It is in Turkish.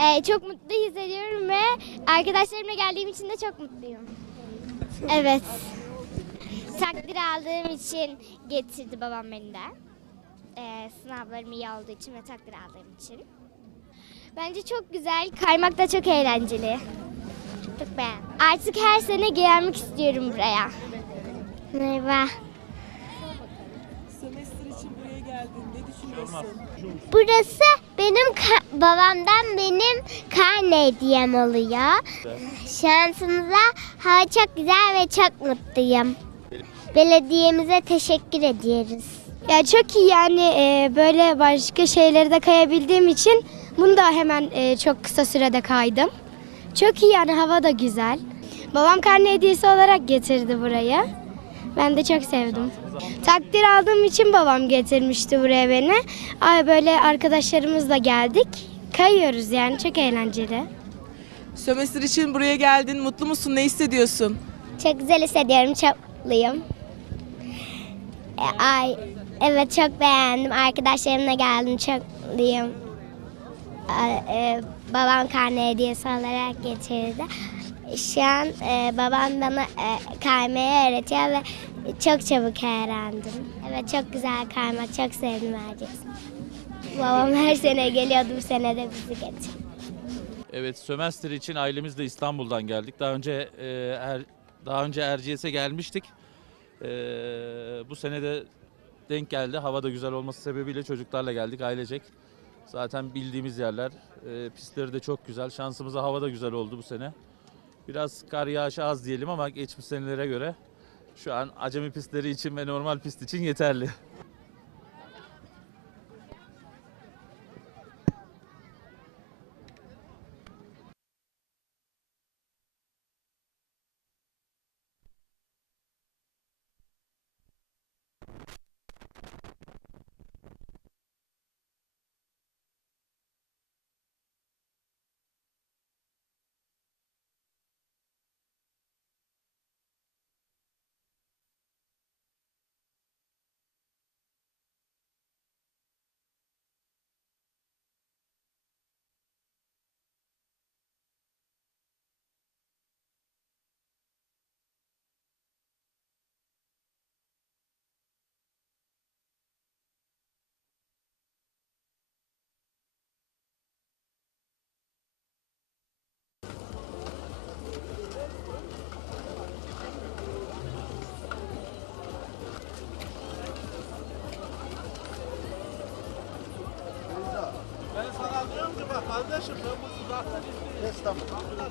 Ee, çok mutlu hissediyorum ve arkadaşlarımla geldiğim için de çok mutluyum. Evet. Takdir aldığım için getirdi babam beni de. Ee, sınavlarım iyi olduğu için ve takdir aldığım için. Bence çok güzel. Kaymak da çok eğlenceli. Çok beğendim. Artık her sene gelmek istiyorum buraya. Merhaba. Sömestr için buraya geldin. Ne düşünüyorsun? Burası benim babamdan benim karne hediyem oluyor. Şansımıza hava çok güzel ve çok mutluyum. Belediyemize teşekkür ediyoruz. Ya çok iyi yani e, böyle başka şeyleri de kayabildiğim için bunu da hemen e, çok kısa sürede kaydım. Çok iyi yani hava da güzel. Babam karne hediyesi olarak getirdi buraya. Ben de çok sevdim. Takdir aldığım için babam getirmişti buraya beni. Ay böyle arkadaşlarımızla geldik. Kayıyoruz yani çok eğlenceli. Sömestr için buraya geldin. Mutlu musun? Ne hissediyorsun? Çok güzel hissediyorum, çok mutluyum. E, Ay, evet çok beğendim. Arkadaşlarımla geldim, çok mutluyum. E, babam karne hediyesi olarak getirdi. Şu an e, babam bana e, kaymayı öğretiyor ve çok çabuk öğrendim. Evet çok güzel kaymak, çok sevdim herkes. Babam her sene geliyordu, bu sene de bizi getirdi. Evet, sömestr için ailemizle İstanbul'dan geldik. Daha önce e, er, daha önce Erciyes'e gelmiştik. E, bu sene de denk geldi. Hava da güzel olması sebebiyle çocuklarla geldik ailecek. Zaten bildiğimiz yerler. E, pistleri de çok güzel. Şansımıza hava da güzel oldu bu sene. Biraz kar yağışı az diyelim ama geçmiş senelere göre şu an acemi pistleri için ve normal pist için yeterli. Kardeşim ben bu uzaktan izleyeyim.